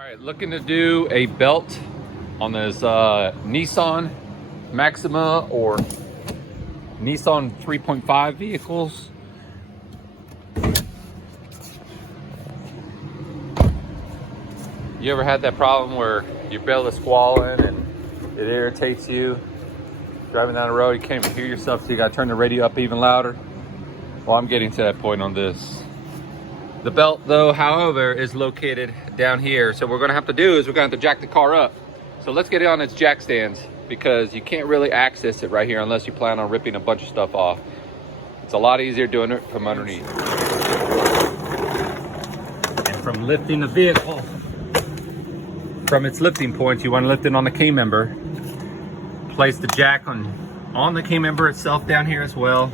All right, looking to do a belt on this Nissan Maxima or Nissan 3.5 vehicles. You ever had that problem where your belt is squalling and it irritates you? Driving down the road, you can't even hear yourself, so you gotta turn the radio up even louder. Well, I'm getting to that point on this. The belt though, however, is located down here. So what we're gonna have to do is we're gonna have to jack the car up. So let's get it on its jack stands because you can't really access it right here unless you plan on ripping a bunch of stuff off. It's a lot easier doing it from underneath. And from lifting the vehicle, from its lifting point, you wanna lift it on the K-member. Place the jack on the K-member itself down here as well.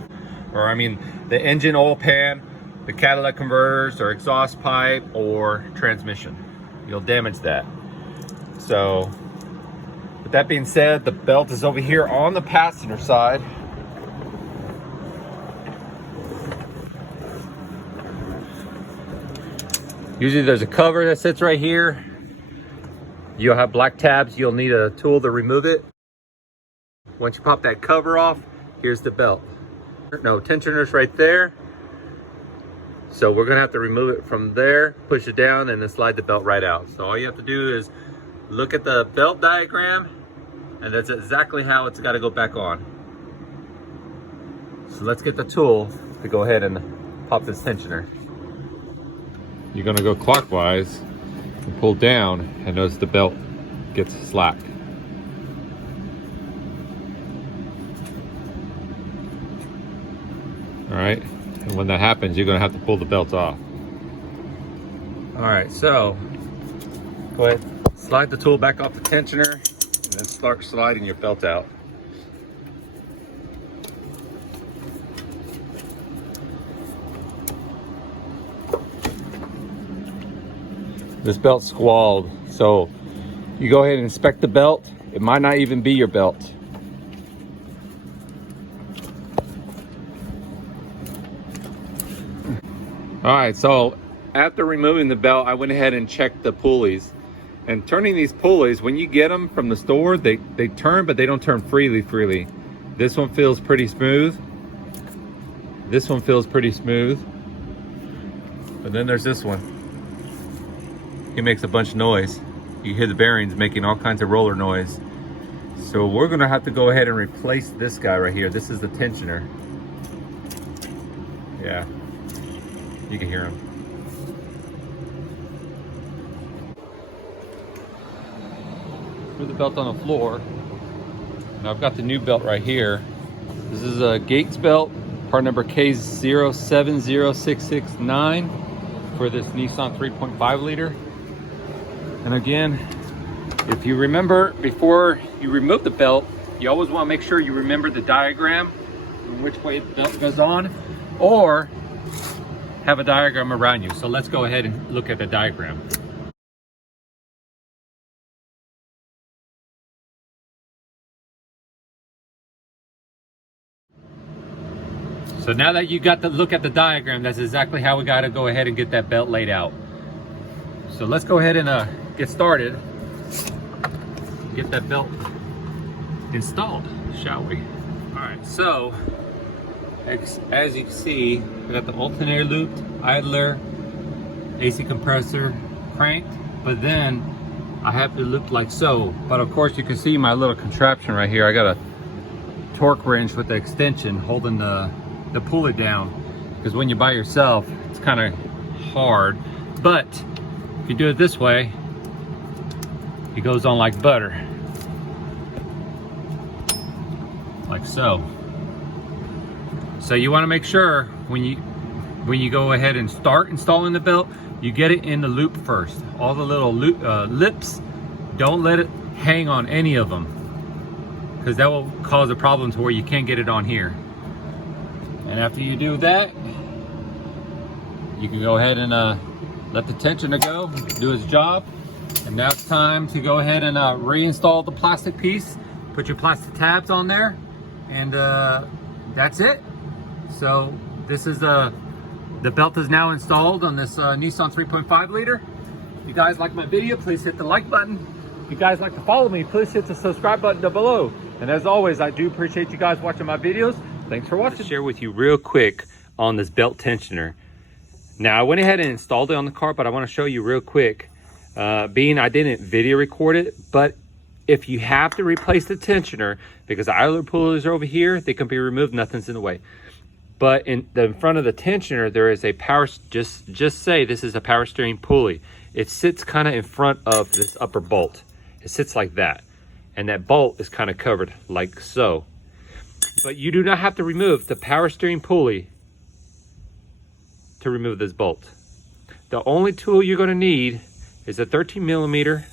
Or I mean, the engine oil pan, the catalytic converters or exhaust pipe or transmission. You'll damage that. So with that being said, the belt is over here on the passenger side. Usually there's a cover that sits right here. You'll have black tabs. You'll need a tool to remove it. Once you pop that cover off, here's the belt. No, tensioner's right there. So we're gonna have to remove it from there, push it down, and then slide the belt right out. So all you have to do is look at the belt diagram, and that's exactly how it's gotta go back on. So let's get the tool to go ahead and pop this tensioner. You're gonna go clockwise and pull down, and notice the belt gets slack. All right. And when that happens, you're gonna have to pull the belt off. All right, so go ahead, slide the tool back off the tensioner and then start sliding your belt out. This belt's squalled, so you go ahead and inspect the belt. It might not even be your belt. All right, so after removing the belt, I went ahead and checked the pulleys. And turning these pulleys, when you get them from the store, they turn, but they don't turn freely. This one feels pretty smooth. This one feels pretty smooth. But then there's this one. It makes a bunch of noise. You hear the bearings making all kinds of roller noise. So we're gonna have to go ahead and replace this guy right here. This is the tensioner. Yeah. You can hear him. Put the belt on the floor. Now I've got the new belt right here. This is a Gates belt, part number K070669 for this Nissan 3.5 liter. And again, if you remember, before you remove the belt, you always want to make sure you remember the diagram, which way the belt goes on, or have a diagram around you. So let's go ahead and look at the diagram. So now that you got to look at the diagram, that's exactly how we got to go ahead and get that belt laid out. So let's go ahead and get started. Get that belt installed, shall we? All right, so as you can see, we got the alternator looped, idler, AC compressor cranked, but then I have it looped like so. But of course you can see my little contraption right here. I got a torque wrench with the extension holding the pulley down, because when you're by yourself, it's kind of hard. But if you do it this way, it goes on like butter, like so. So you want to make sure when you go ahead and start installing the belt, you get it in the loop first. All the little lips, don't let it hang on any of them, because that will cause a problem to where you can't get it on here. And after you do that, you can go ahead and let the tensioner go, do its job. And now it's time to go ahead and reinstall the plastic piece. Put your plastic tabs on there, and that's it. So this is the belt is now installed on this Nissan 3.5 liter. If you guys like my video, please hit the like button. If you guys like to follow me, please hit the subscribe button down below. And as always, I do appreciate you guys watching my videos. Thanks for watching. Share with you real quick on this belt tensioner. Now I went ahead and installed it on the car, but I want to show you real quick. Being I didn't video record it, but if you have to replace the tensioner, because the idler pulleys are over here, they can be removed, nothing's in the way. But in front of the tensioner, there is a power, just say this is a power steering pulley. It sits kind of in front of this upper bolt. It sits like that. And that bolt is kind of covered like so. But you do not have to remove the power steering pulley to remove this bolt. The only tool you're going to need is a 13mm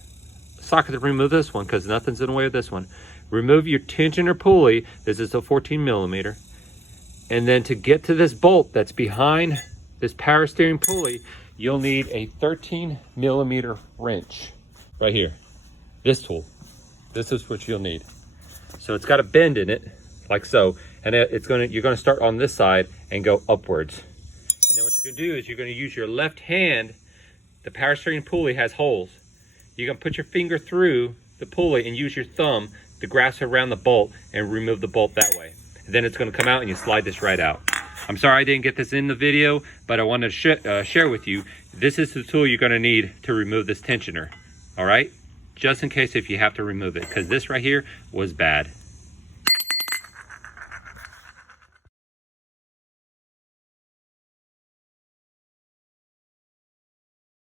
socket to remove this one, because nothing's in the way of this one. Remove your tensioner pulley. This is a 14mm. And then to get to this bolt that's behind this power steering pulley, you'll need a 13mm wrench right here. This tool. This is what you'll need. So it's got a bend in it, like so, and you're gonna start on this side and go upwards. And then what you're gonna do is you're gonna use your left hand. The power steering pulley has holes. You're gonna put your finger through the pulley and use your thumb to grasp around the bolt and remove the bolt that way. And then it's gonna come out and you slide this right out. I'm sorry I didn't get this in the video, but I wanted to share with you, this is the tool you're gonna need to remove this tensioner, all right? Just in case if you have to remove it, because this right here was bad.